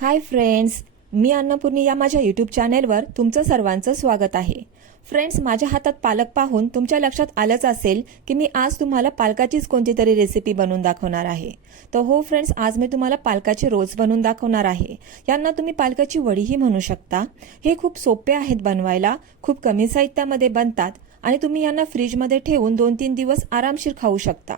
Hi friends मी अन्नपूर्णी या माझ्या YouTube चॅनेलवर तुमचं सर्वांचं स्वागत आहे. फ्रेंड्स माझ्या हातात पालक पाहून तुमच्या लक्षात आलंच असेल की मी आज तुम्हाला पालकाचीच कोणती तरी रेसिपी बनवून दाखवणार आहे. तर हो फ्रेंड्स आज मी तुम्हाला पालकाचे रोज बनवून दाखवणार आहे. यांना तुम्ही पालकाची वडीही म्हणू शकता. हे खूप सोपे आहेत बनवायला खूप कमी साहित्यामध्ये बनतात आणि तुम्ही यांना फ्रीजमध्ये ठेवून दोन तीन दिवस आरामशीर खाऊ शकता.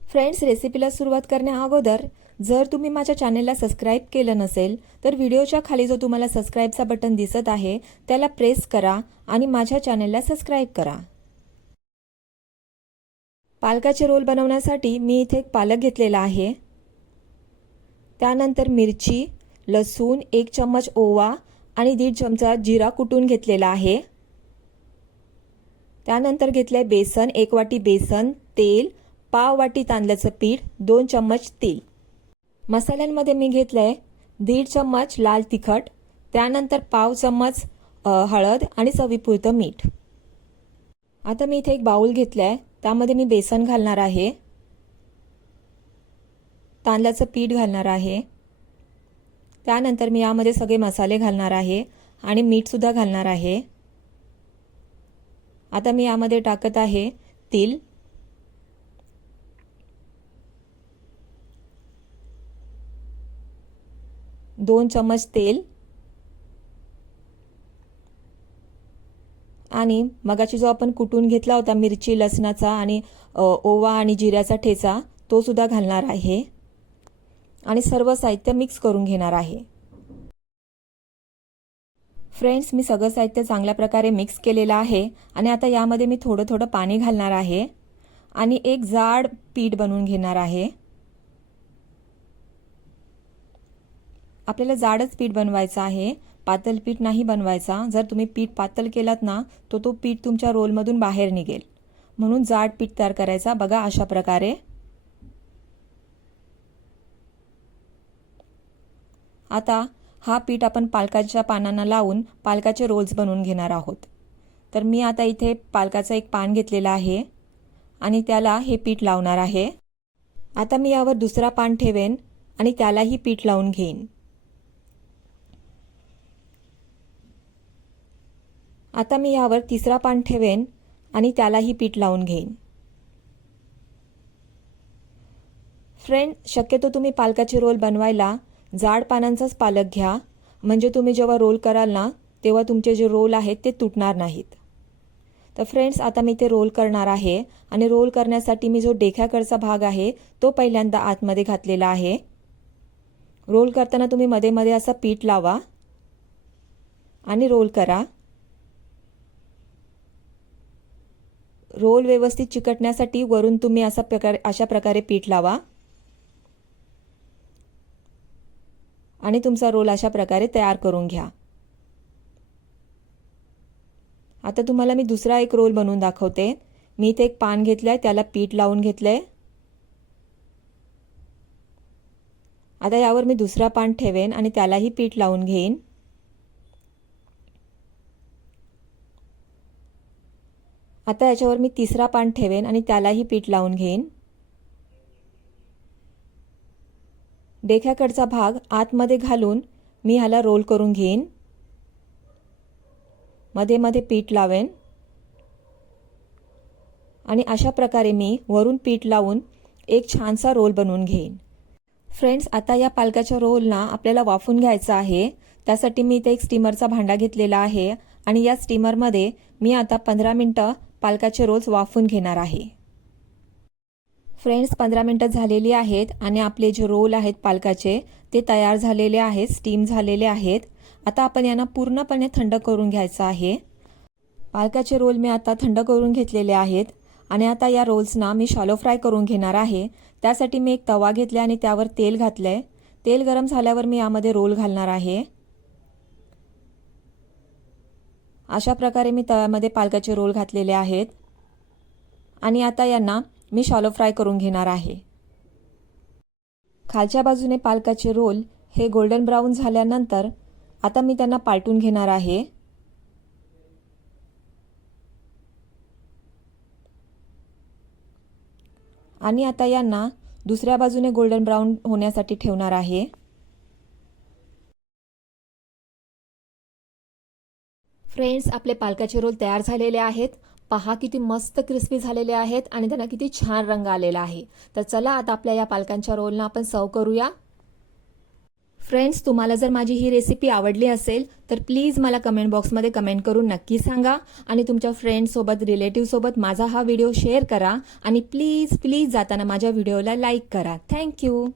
फ्रेंड्स रेसिपीला सुरुवात करण्या अगोदर जर तुम्ही माझ्या चॅनेलला सबस्क्राईब केलं नसेल तर व्हिडिओच्या खाली जो तुम्हाला सबस्क्राईबचा बटन दिसत आहे त्याला प्रेस करा आणि माझ्या चॅनेलला सबस्क्राईब करा. पालकाचे रोल बनवण्यासाठी मी इथे एक पालक घेतलेला आहे. त्यानंतर मिरची लसूण एक चम्मच ओवा आणि दीड चमचा जिरा कुटून घेतलेला आहे. त्यानंतर घेतलंय बेसन एक वाटी बेसन तेल पाव वाटी तांदळाचं पीठ दोन चम्मच तेल मसाल्यांमध्ये मी घेतलं आहे दीड चम्मच लाल तिखट त्यानंतर पाव चम्मच हळद आणि चवीपुरतं मीठ. आता मी इथे एक बाऊल घेतलाय त्यामध्ये मी बेसन घालणार आहे. तांदळाचं पीठ घालणार आहे. त्यानंतर मी यामध्ये सगळे मसाले घालणार आहे आणि मीठसुद्धा घालणार आहे. आता मी यामध्ये टाकत आहे तिल दोन चम्मच तेल आणि मगाची जो आपण कुटून घेतला होता मिरची लसणाचा आणि ओवा आणि जिऱ्याचा ठेचा तो सुद्धा घालणार आहे. आणि सर्व साहित्य मिक्स करून घेणार आहे. फ्रेंड्स मी सगळं साहित्य चांगल्या प्रकारे मिक्स केलेलं आहे आणि आता यामध्ये मी थोडं थोडं पाणी घालणार आहे आणि एक जाड पीठ बनवून घेणार आहे. आपल्याला जाडच पीठ बनवायचं आहे. पातळ पीठ नाही बनवायचा. जर तुम्ही पीठ पातळ केलात ना तो तो पीठ तुमच्या रोलमधून बाहेर निघेल. म्हणून जाड पीठ तयार करायचा. बघा अशा प्रकारे. आता हा पीठ आपण पालकाच्या पानांना लावून पालकाचे रोल्स बनवून घेणार आहोत. तर मी आता इथे पालकाचं एक पान घेतलेलं आहे आणि त्याला हे पीठ लावणार आहे. आता मी यावर दुसरा पान ठेवेन आणि त्यालाही पीठ लावून घेईन. आता मी यावर तिसरा पान ठेवेन आणि त्यालाही पीठ लावून घेईन. फ्रेंड शक्यतो तुम्ही पालकाचे रोल बनवायला जाड पानांचाच पालक घ्या. म्हणजे तुम्ही जेव्हा रोल कराल ना तेव्हा तुमचे जे रोल आहेत ते तुटणार नाहीत. तर फ्रेंड्स आता मी ते रोल करणार आहे आणि रोल करण्यासाठी मी जो डेख्याकडचा भाग आहे तो पहिल्यांदा आतमध्ये घातलेला आहे. रोल करताना तुम्ही मध्ये मध्ये असं पीठ लावा आणि रोल करा. रोल व्यवस्थित चिकटण्यासाठी वरून तुम्ही असा प्रकारे अशा प्रकारे पीठ लावा. आणि तुमचा रोल अशा प्रकारे तयार करून घ्या. आता तुम्हाला मी दुसरा एक रोल बनवून दाखवते. मी इथे एक पान घेतलं आहे त्याला पीठ लावून घेतलं आहे आता यावर मी दुसरा पान ठेवेन आणि त्यालाही पीठ लावून घेईन. आता याच्यावर मी तिसरा पान ठेवेन आणि त्यालाही पीठ लावून घेईन. डेख्याकडचा भाग आतमध्ये घालून मी ह्याला रोल करून घेईन. मध्ये मध्ये पीठ लावेन. आणि अशा प्रकारे मी वरून पीठ लावून एक छानसा रोल बनवून घेईन. फ्रेंड्स आता या पालकाच्या रोलना आपल्याला वाफून घ्यायचं आहे. त्यासाठी मी इथे एक स्टीमरचा भांडा घेतलेला आहे. आणि या स्टीमरमध्ये मी आता पंधरा मिनटं पालकाचे रोल्स वाफून घेणार आहे. फ्रेंड्स पंधरा मिनटं झालेली आहेत आणि आपले जे रोल आहेत पालकाचे ते तयार झालेले आहेत स्टीम झालेले आहेत. आता आपण यांना पूर्णपणे थंड करून घ्यायचं आहे. पालकाचे रोल मी आता थंड करून घेतलेले आहेत आणि आता या रोल्सना मी शालो फ्राय करून घेणार आहे. त्यासाठी मी एक तवा घेतला आणि त्यावर तेल घातलं आहे तेल गरम झाल्यावर मी यामध्ये रोल घालणार आहे. अशा प्रकारे मी तव्यामध्ये पालकाचे रोल घातलेले आहेत. आणि आता यांना मी शॉलो फ्राय करून घेणार आहे. खालच्या बाजूने पालकाचे रोल हे गोल्डन ब्राऊन झाल्यानंतर आता मी त्यांना पालटून घेणार आहे. आणि आता यांना दुसऱ्या बाजूने गोल्डन ब्राऊन होण्यासाठी ठेवणार आहे. फ्रेंड्स आपले पालकाचे रोल तयार झालेले आहेत. पहा किती मस्त क्रिस्पी झालेले आहेत आणि त्यांना किती छान रंग आलेला आहे. तर चला आता आपल्या या पालकांच्या रोलना आपण सर्व करूया. फ्रेंड्स तुम्हाला जर माझी ही रेसिपी आवडली असेल तर प्लीज मला कमेंट बॉक्समध्ये कमेंट करून नक्की सांगा. आणि तुमच्या फ्रेंड्ससोबत रिलेटिव्हसोबत माझा हा व्हिडिओ शेअर करा. आणि प्लीज प्लीज जाताना माझ्या व्हिडिओला लाईक करा. थँक्यू